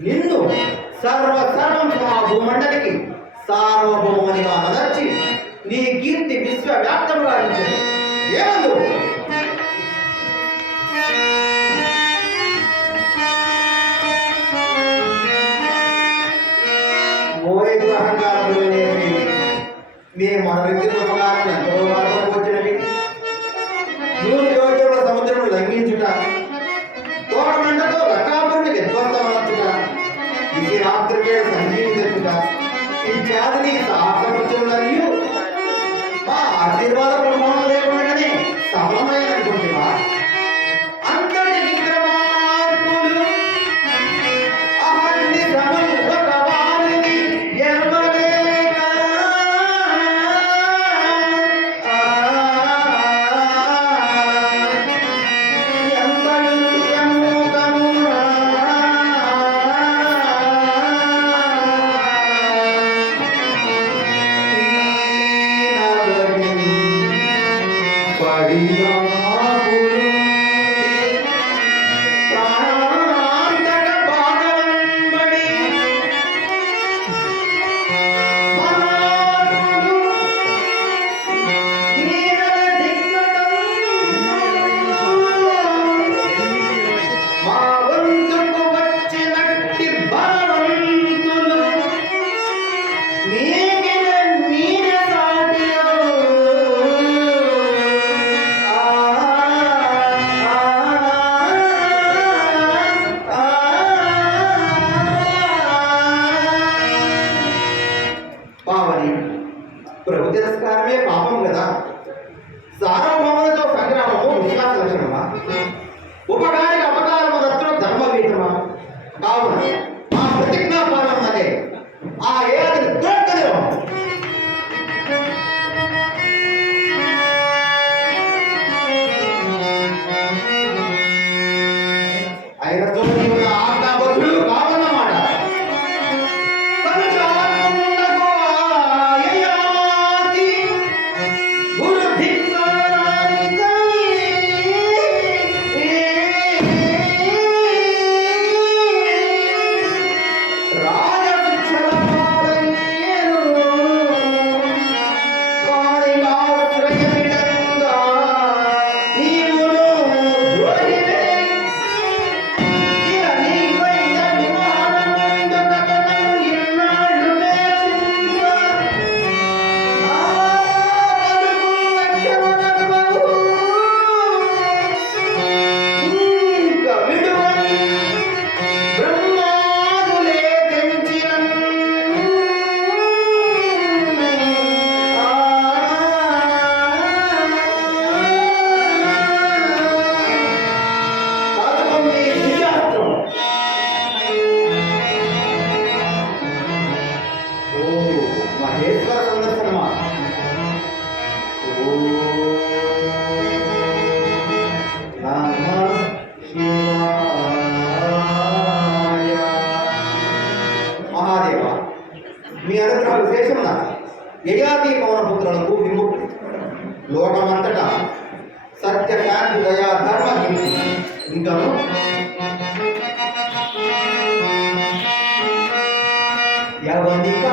నిన్ను సర్వ సర్వం ఆ భూమండలికి సార్వభౌమనిగా మదర్చి నీ కీర్తి విశ్వవ్యాప్తముగా ఇచ్చింది ఏమందు? మన అనుమతి ఉపకారం ఎంతో వరకు వచ్చినవి Maria. ప్రయోజనమా ఉపకారికి అపకారము దత్తుడు ధర్మగీతమా కావున లోకమంతటా సత్య శాంతి దయా ధర్మ కీర్తి ఇంకను? యవనిక